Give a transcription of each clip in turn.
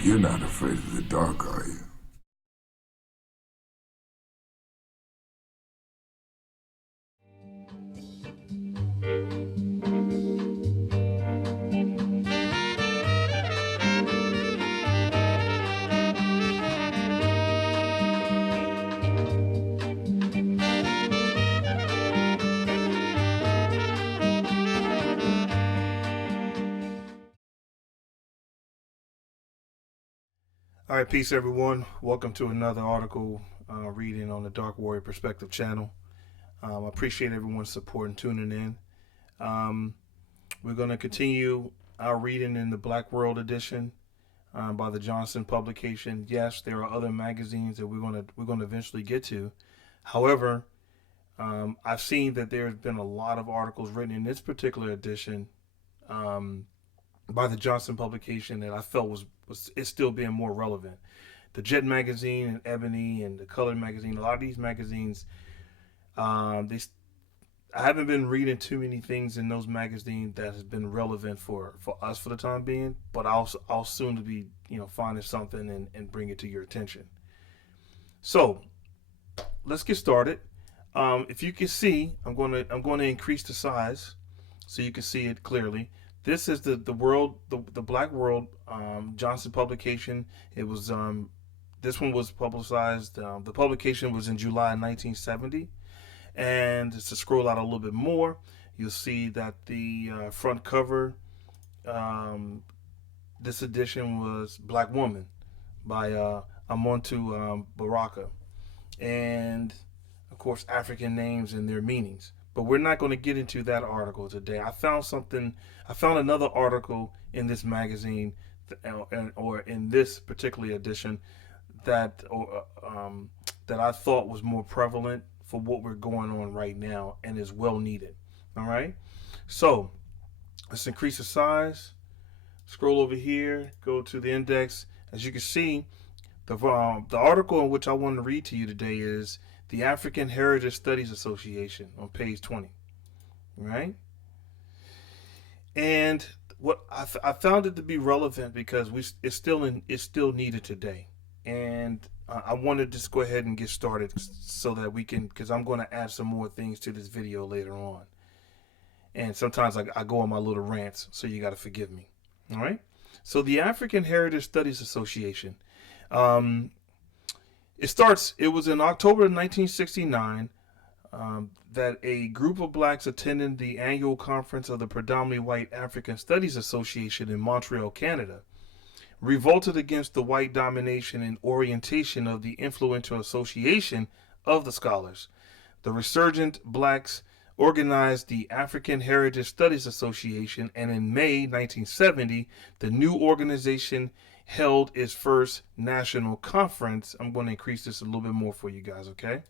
You're not afraid of the dark, are you? All right, peace, everyone. Welcome to another article reading on the Dark Warrior Perspective channel. I appreciate everyone's support and tuning in. We're going to continue our reading in the Black World edition by the Johnson publication. Yes, there are other magazines that we're going to eventually get to. However, I've seen that there's been a lot of articles written in this particular edition by the Johnson publication that I felt was is still being more relevant. The Jet magazine and Ebony and the Colored magazine, a lot of these magazines, they I haven't been reading too many things in those magazines that has been relevant for us for the time being. But I'll soon to be finding something and bring it to your attention. So let's get started. If you can see, I'm going to increase the size so you can see it clearly. This is the Black World Johnson publication. It was this one was publicized. The publication was in July 1970, and to scroll out a little bit more, you'll see that the front cover this edition was Black Woman by Amontu Baraka, and of course African names and their meanings. But we're not going to get into that article today. I found another article in this magazine, or in this particular edition, that I thought was more prevalent for what we're going on right now and is well needed. All right. So let's increase the size. Scroll over here. Go to the index. As you can see, the article in which I want to read to you today is the African Heritage Studies Association on page 20. Right? And what I found it to be relevant because it's still needed today. And I wanted to just go ahead and get started so that we can, because I'm going to add some more things to this video later on. And sometimes I go on my little rants, so you got to forgive me. All right? So the African Heritage Studies Association, it was in October 1969 that a group of blacks attending the annual conference of the predominantly white African Studies Association in Montreal, Canada, revolted against the white domination and orientation of the influential association of the scholars. The resurgent blacks organized the African Heritage Studies Association, and in May 1970, the new organization held its first national conference. I'm going to increase this a little bit more for you guys, okay?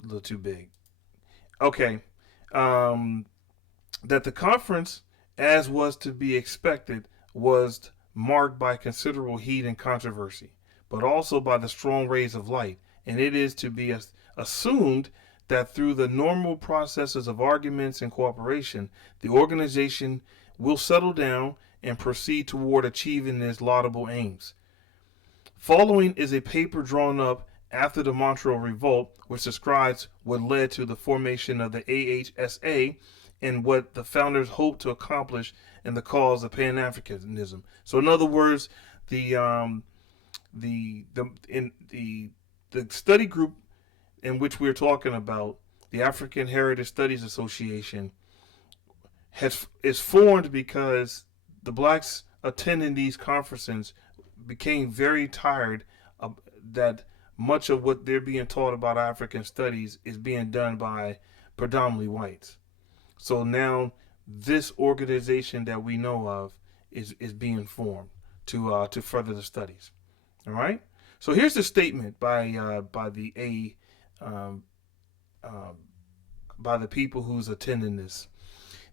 A little too big. Okay. That the conference, as was to be expected, was marked by considerable heat and controversy, but also by the strong rays of light. And it is to be assumed that through the normal processes of arguments and cooperation, the organization will settle down and proceed toward achieving its laudable aims. Following is a paper drawn up after the Montreal Revolt, which describes what led to the formation of the AHSA and what the founders hoped to accomplish in the cause of Pan-Africanism. So, in other words, the study group in which we're talking about, the African Heritage Studies Association, is formed because the blacks attending these conferences became very tired of that much of what they're being taught about African studies is being done by predominantly whites. So now this organization that we know of is being formed to further the studies. All right. So here's the statement by the people who's attending this.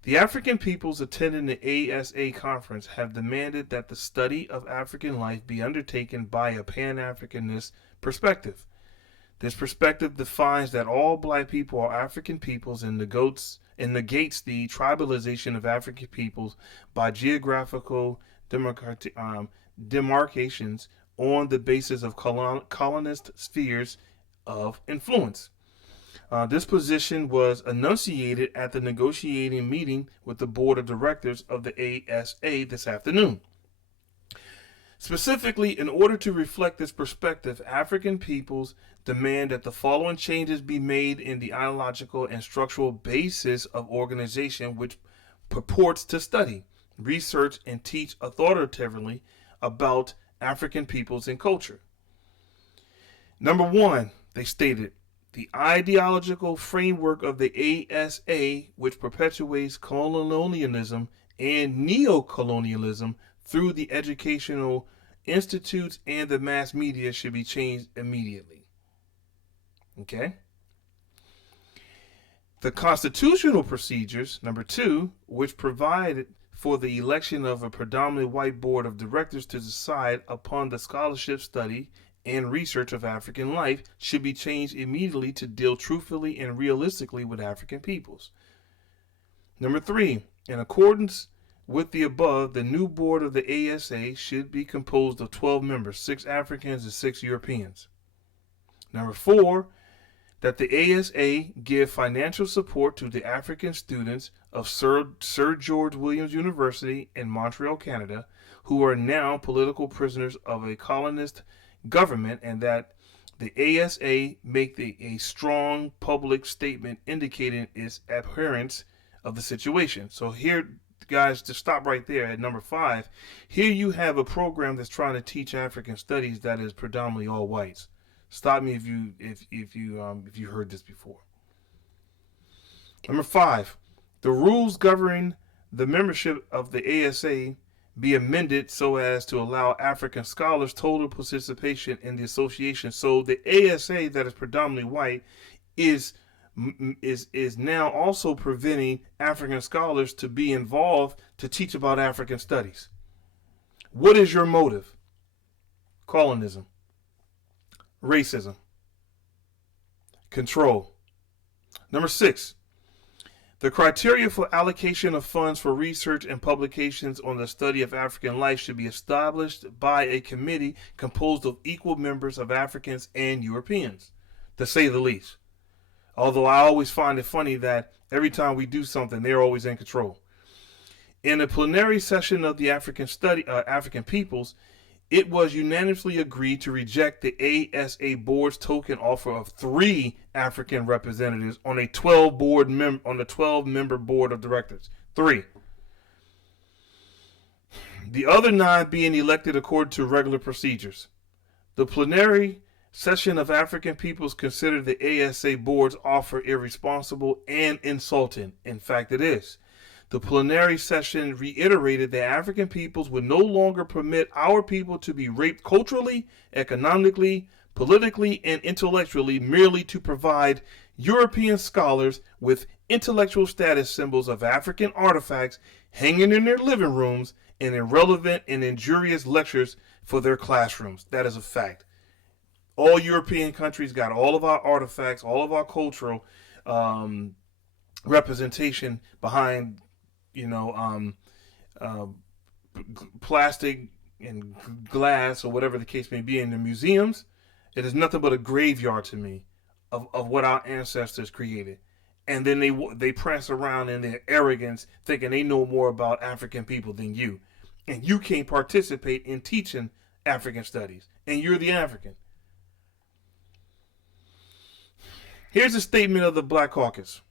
The African peoples attending the ASA conference have demanded that the study of African life be undertaken by a Pan-Africanist perspective. This perspective defines that all black people are African peoples and negates the tribalization of African peoples by geographical demarcations on the basis of colonist spheres of influence. This position was enunciated at the negotiating meeting with the board of directors of the ASA this afternoon. Specifically, in order to reflect this perspective, African peoples demand that the following changes be made in the ideological and structural basis of organization which purports to study, research, and teach authoritatively about African peoples and culture. Number one, they stated, the ideological framework of the ASA, which perpetuates colonialism and neo-colonialism through the educational institutes and the mass media, should be changed immediately. Okay? The constitutional procedures, number two, which provided for the election of a predominantly white board of directors to decide upon the scholarship, study, and research of African life, should be changed immediately to deal truthfully and realistically with African peoples. Number three, in accordance with the above, the new board of the ASA should be composed of 12 members, 6 Africans and 6 Europeans. Number four, that the ASA give financial support to the African students of Sir George Williams University in Montreal, Canada, who are now political prisoners of a colonist government, and that the ASA make a strong public statement indicating its abhorrence of the situation. So here, guys, to stop right there at number 5, here you have a program that's trying to teach African studies that is predominantly all whites. Stop me if you heard this before. Number 5, the rules governing the membership of the ASA be amended so as to allow African scholars total participation in the association. So the ASA, that is predominantly white, is now also preventing African scholars to be involved to teach about African studies. What is your motive? Colonism, racism, control. Number 6, the criteria for allocation of funds for research and publications on the study of African life should be established by a committee composed of equal members of Africans and Europeans, to say the least. Although I always find it funny that every time we do something, they're always in control. In a plenary session of the African peoples, it was unanimously agreed to reject the ASA board's token offer of 3 African representatives on a 12-member board of directors. 3. The other 9 being elected according to regular procedures. The plenary session of African peoples considered the ASA board's offer irresponsible and insulting. In fact, it is. The plenary session reiterated that African peoples would no longer permit our people to be raped culturally, economically, politically, and intellectually merely to provide European scholars with intellectual status symbols of African artifacts hanging in their living rooms and irrelevant and injurious lectures for their classrooms. That is a fact. All European countries got all of our artifacts, all of our cultural representation behind plastic and glass or whatever the case may be in the museums. It is nothing but a graveyard to me of what our ancestors created. And then they prance around in their arrogance thinking they know more about African people than you. And you can't participate in teaching African studies. And you're the African. Here's a statement of the Black Caucus.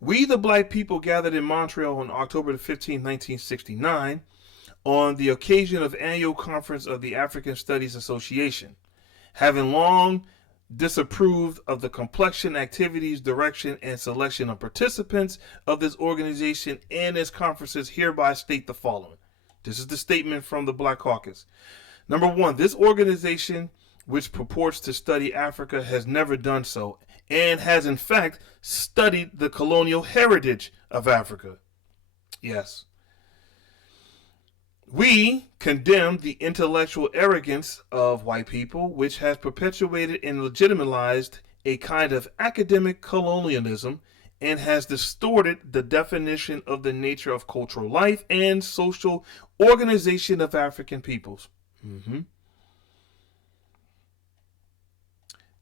We, the black people, gathered in Montreal on October 15, 1969, on the occasion of annual conference of the African Studies Association, having long disapproved of the complexion, activities, direction, and selection of participants of this organization and its conferences, hereby state the following. This is the statement from the Black Caucus. Number 1, this organization, which purports to study Africa, has never done so, and has in fact studied the colonial heritage of Africa. Yes. We condemn the intellectual arrogance of white people, which has perpetuated and legitimized a kind of academic colonialism and has distorted the definition of the nature of cultural life and social organization of African peoples.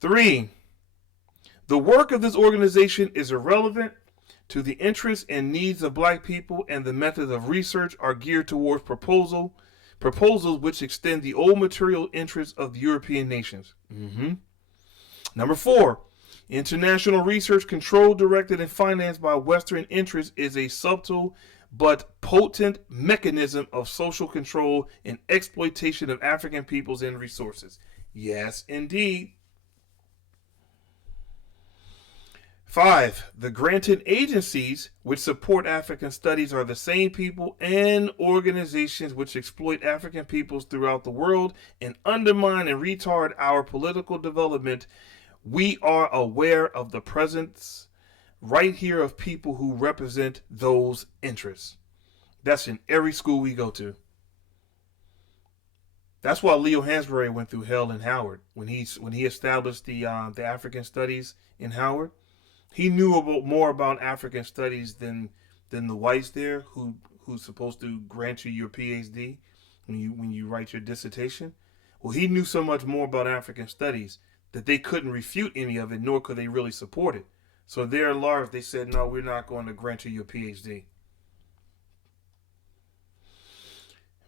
3. The work of this organization is irrelevant to the interests and needs of black people, and the methods of research are geared towards proposals which extend the old material interests of the European nations. Number 4. International research controlled, directed, and financed by Western interests is a subtle but potent mechanism of social control and exploitation of African peoples and resources. Yes, indeed. 5. The granted agencies which support African studies are the same people and organizations which exploit African peoples throughout the world and undermine and retard our political development. We are aware of the presence right here of people who represent those interests. That's in every school we go to. That's why Leo Hansberry went through hell in Howard when he established the African studies in Howard. He knew more about African studies than the whites there, who's supposed to grant you your PhD when you write your dissertation. Well, he knew so much more about African studies that they couldn't refute any of it, nor could they really support it. So there at large, they said, no, we're not going to grant you your PhD.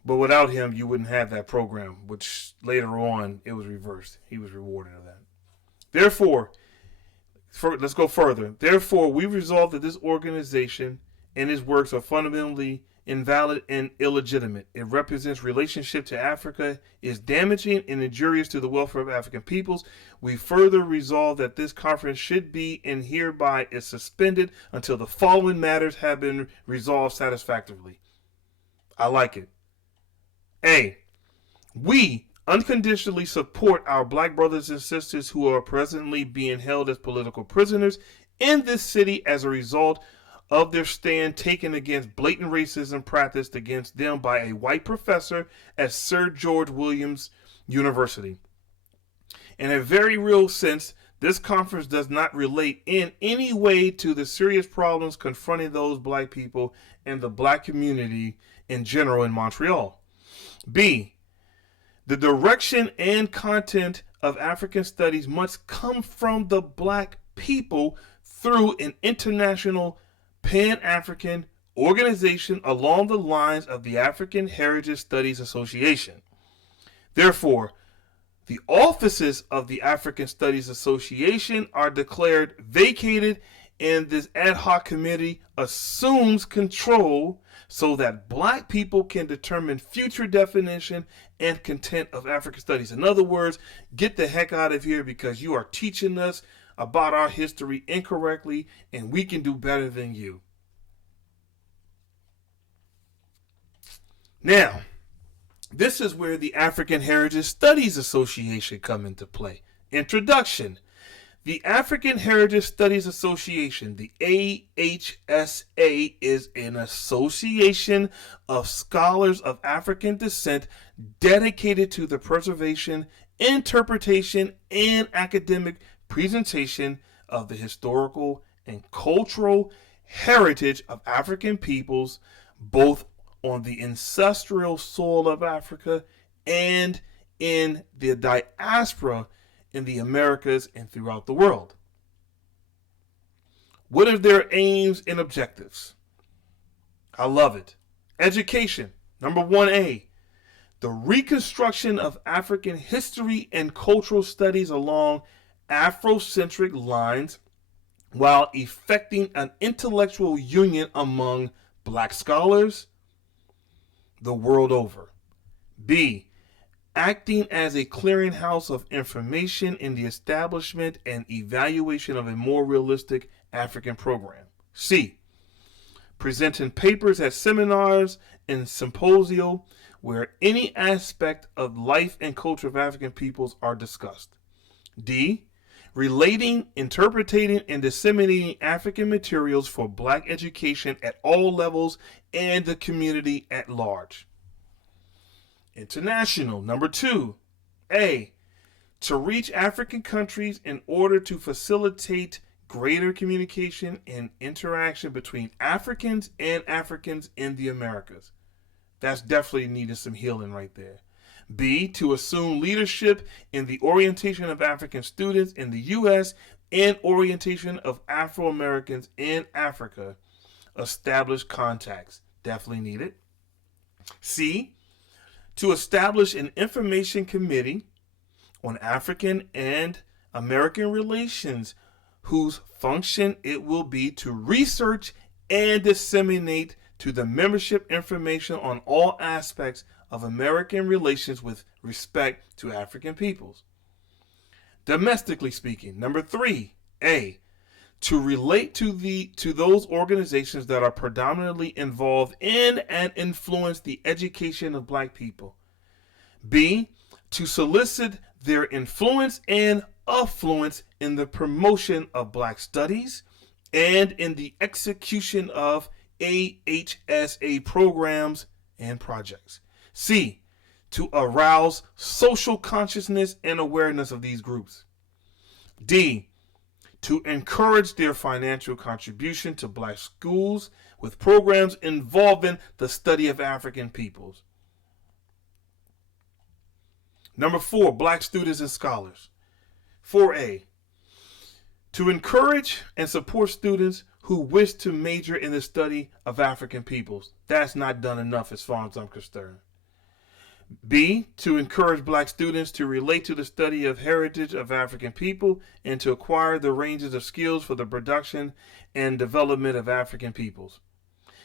But without him, you wouldn't have that program, which later on, it was reversed. He was rewarded of that. Therefore, let's go further. Therefore, we resolve that this organization and its works are fundamentally invalid and illegitimate. It represents relationship to Africa, is damaging and injurious to the welfare of African peoples. We further resolve that this conference should be and hereby is suspended until the following matters have been resolved satisfactorily. I like it. A. We unconditionally support our black brothers and sisters who are presently being held as political prisoners in this city as a result of their stand taken against blatant racism practiced against them by a white professor at Sir George Williams University. In a very real sense, this conference does not relate in any way to the serious problems confronting those black people and the black community in general in Montreal. B. The direction and content of African studies must come from the black people through an international Pan-African organization along the lines of the African Heritage Studies Association. Therefore, the offices of the African Studies Association are declared vacated, and this ad hoc committee assumes control so that black people can determine future definition and content of African studies. In other words, get the heck out of here because you are teaching us about our history incorrectly, and we can do better than you. Now, this is where the African Heritage Studies Association come into play. Introduction. The African Heritage Studies Association, the AHSA, is an association of scholars of African descent dedicated to the preservation, interpretation, and academic presentation of the historical and cultural heritage of African peoples, both on the ancestral soil of Africa and in the diaspora in the Americas and throughout the world. What are their aims and objectives? I love it. Education. Number 1A. The reconstruction of African history and cultural studies along Afrocentric lines while effecting an intellectual union among black scholars the world over. B. Acting as a clearinghouse of information in the establishment and evaluation of a more realistic African program. C. Presenting papers at seminars and symposia where any aspect of life and culture of African peoples are discussed. D. Relating, interpreting, and disseminating African materials for black education at all levels and the community at large. International. Number 2, A, to reach African countries in order to facilitate greater communication and interaction between Africans and Africans in the Americas. That's definitely needing some healing right there. B, to assume leadership in the orientation of African students in the U.S. and orientation of Afro-Americans in Africa. Establish contacts. Definitely needed. C, to establish an information committee on African and American relations whose function it will be to research and disseminate to the membership information on all aspects of American relations with respect to African peoples. Domestically speaking. Number 3, A, to relate to those organizations that are predominantly involved in and influence the education of black people. B, to solicit their influence and affluence in the promotion of black studies and in the execution of AHSA programs and projects. C, to arouse social consciousness and awareness of these groups. D, to encourage their financial contribution to black schools with programs involving the study of African peoples. Number 4, black students and scholars. 4A, to encourage and support students who wish to major in the study of African peoples. That's not done enough as far as I'm concerned. B, to encourage black students to relate to the study of heritage of African people and to acquire the ranges of skills for the production and development of African peoples.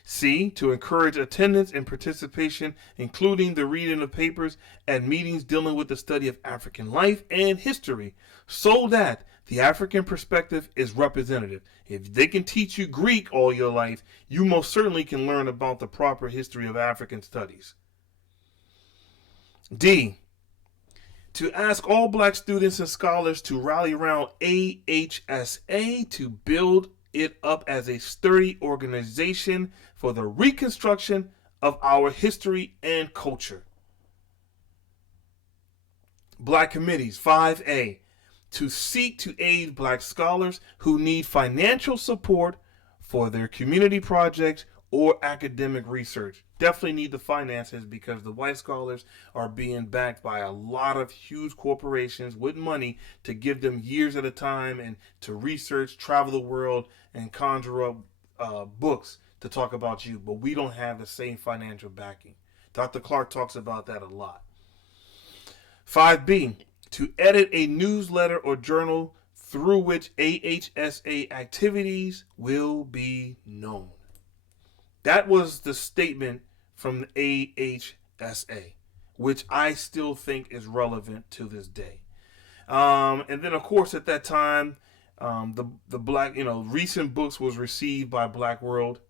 C, to encourage attendance and participation, including the reading of papers at meetings dealing with the study of African life and history, so that the African perspective is representative. If they can teach you Greek all your life, you most certainly can learn about the proper history of African studies. D, to ask all black students and scholars to rally around AHSA to build it up as a sturdy organization for the reconstruction of our history and culture. Black committees. 5A, to seek to aid black scholars who need financial support for their community projects or academic research. Definitely need the finances because the white scholars are being backed by a lot of huge corporations with money to give them years at a time and to research, travel the world, and conjure up books to talk about you. But we don't have the same financial backing. Dr. Clark talks about that a lot. 5B, to edit a newsletter or journal through which AHSA activities will be known. That was the statement from the AHSA, which I still think is relevant to this day. And then, of course, at that time, the black, recent books was received by Black World.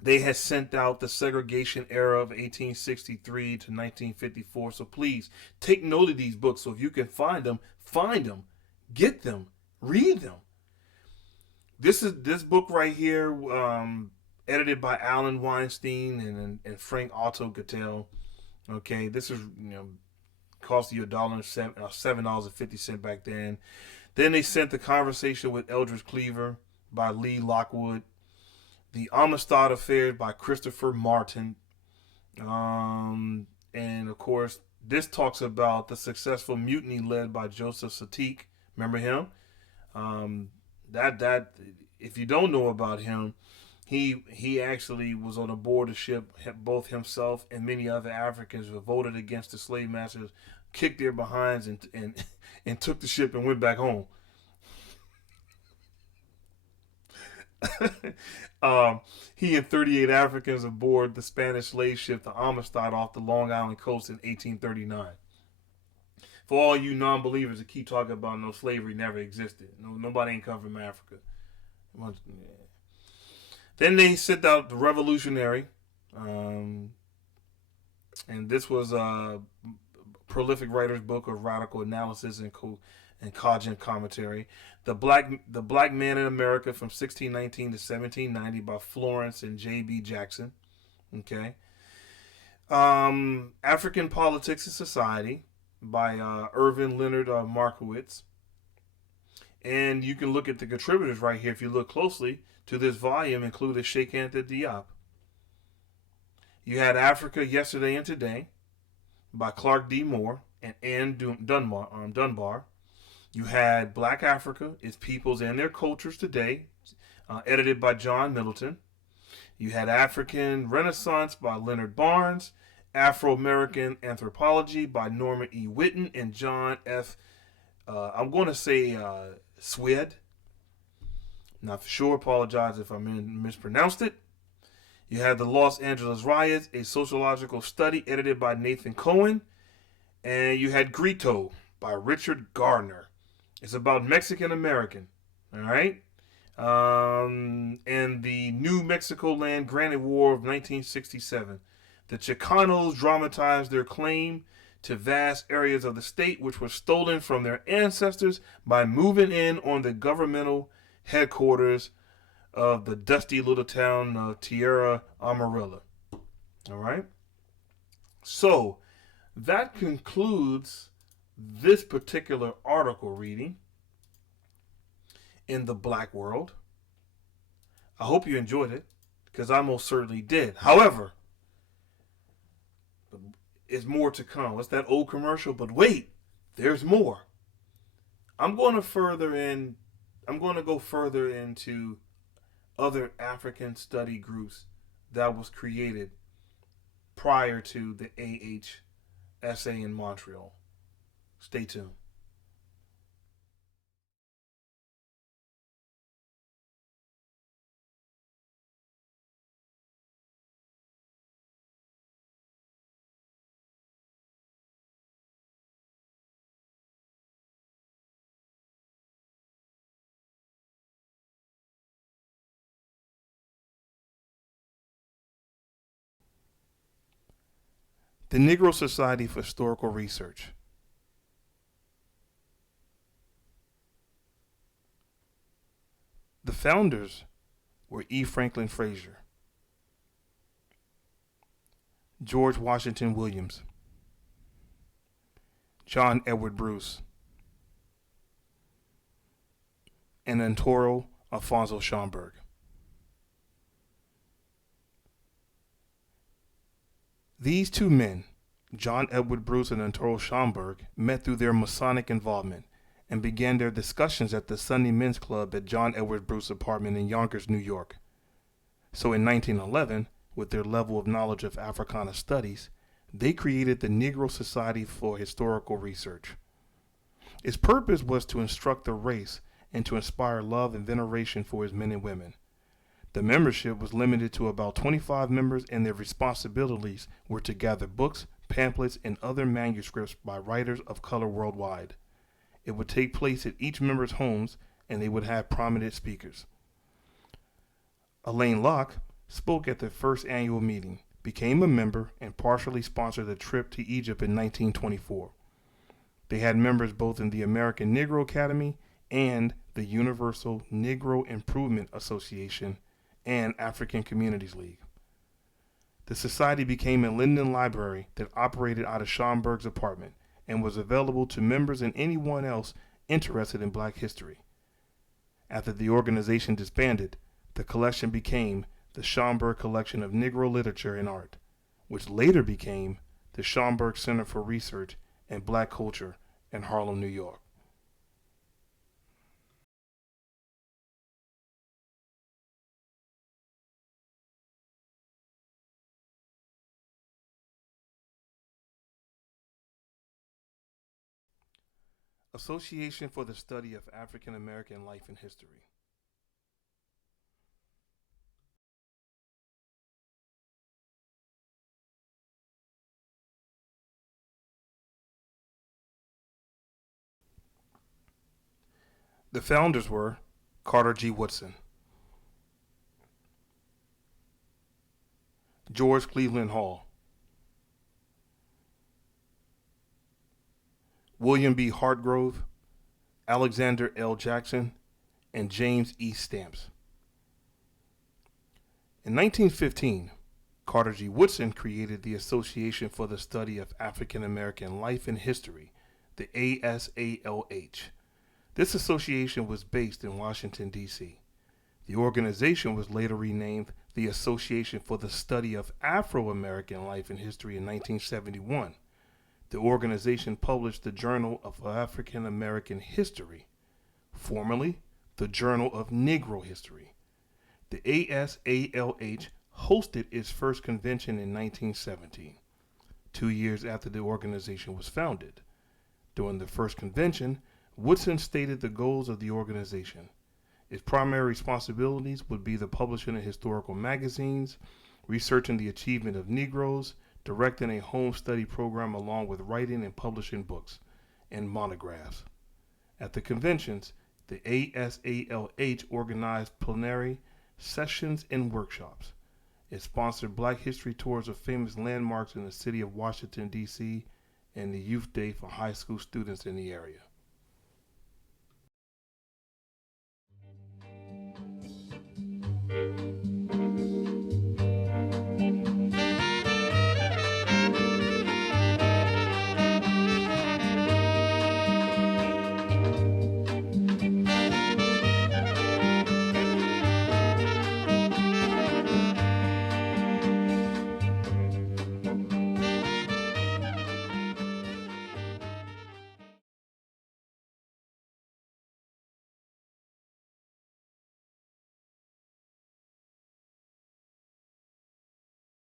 They had sent out the segregation era of 1863 to 1954. So please take note of these books. So if you can find them, get them, read them. This book right here, edited by Alan Weinstein and Frank Otto Gattel. Okay, this is cost you $7.50 back then. Then they sent The Conversation with Eldridge Cleaver by Lee Lockwood. The Amistad Affair by Christopher Martin. And of course, this talks about the successful mutiny led by Joseph Satiq. Remember him? That if you don't know about him, he actually was on a board of ship. Both himself and many other Africans revolted against the slave masters, kicked their behinds, and took the ship and went back home. He and 38 Africans aboard the Spanish slave ship the Amistad off the Long Island coast in 1839. For all you non-believers that keep talking about no slavery never existed. Nobody ain't come from Africa. Then they sent out The Revolutionary. And this was a prolific writer's book of radical analysis and cogent commentary. The Black Man in America from 1619 to 1790 by Florence and J.B. Jackson. Okay. African Politics and Society by Irvin Leonard Markowitz. And you can look at the contributors right here if you look closely to this volume, included Sheikh Anta Diop. You had Africa Yesterday and Today by Clark D. Moore and Ann Dunbar. You had Black Africa, Its Peoples and Their Cultures Today, edited by John Middleton. You had African Renaissance by Leonard Barnes, Afro-American Anthropology by Norman E. Whitten and John F. I'm going to say Swed. Not for sure. Apologize if I mispronounced it. You had the Los Angeles Riots, a sociological study edited by Nathan Cohen. And you had Grito by Richard Gardner. It's about Mexican American. All right. And the New Mexico Land Granite War of 1967. The Chicanos dramatized their claim to vast areas of the state which were stolen from their ancestors by moving in on the governmental headquarters of the dusty little town of Tierra Amarilla. All right. So that concludes this particular article reading in the Black World. I hope you enjoyed it, because I most certainly did. However, it's more to come. It's that old commercial, but wait, there's more. I'm going to go further into other African study groups that was created prior to the AHSA in Montreal. Stay tuned. The Negro Society for Historical Research. The founders were E. Franklin Frazier, George Washington Williams, John Edward Bruce, and Antoro Alfonso Schomburg. These two men, John Edward Bruce and Antoro Schomburg, met through their Masonic involvement and began their discussions at the Sunday Men's Club at John Edward Bruce's apartment in Yonkers, New York. So in 1911, with their level of knowledge of Africana studies, they created the Negro Society for Historical Research. Its purpose was to instruct the race and to inspire love and veneration for its men and women. The membership was limited to about 25 members, and their responsibilities were to gather books, pamphlets, and other manuscripts by writers of color worldwide. It would take place at each member's homes, and they would have prominent speakers. Alain Locke spoke at the first annual meeting, became a member, and partially sponsored a trip to Egypt in 1924. They had members both in the American Negro Academy and the Universal Negro Improvement Association and African Communities League. The society became a Linden library that operated out of Schomburg's apartment and was available to members and anyone else interested in Black history. After the organization disbanded, the collection became the Schomburg Collection of Negro Literature and Art, which later became the Schomburg Center for Research and Black Culture in Harlem, New York. Association for the Study of African American Life and History. The founders were Carter G. Woodson, George Cleveland Hall, William B. Hartgrove, Alexander L. Jackson, and James E. Stamps. In 1915, Carter G. Woodson created the Association for the Study of African American Life and History, the ASALH. This association was based in Washington, D.C. The organization was later renamed the Association for the Study of Afro-American Life and History in 1971. The organization published the Journal of African American History, formerly the Journal of Negro History. The ASALH hosted its first convention in 1917, 2 years after the organization was founded. During the first convention, Woodson stated the goals of the organization. Its primary responsibilities would be the publishing of historical magazines, researching the achievement of Negroes, directing a home study program along with writing and publishing books and monographs. At the conventions, the ASALH organized plenary sessions and workshops. It sponsored Black History tours of famous landmarks in the city of Washington, D.C., and the Youth Day for high school students in the area.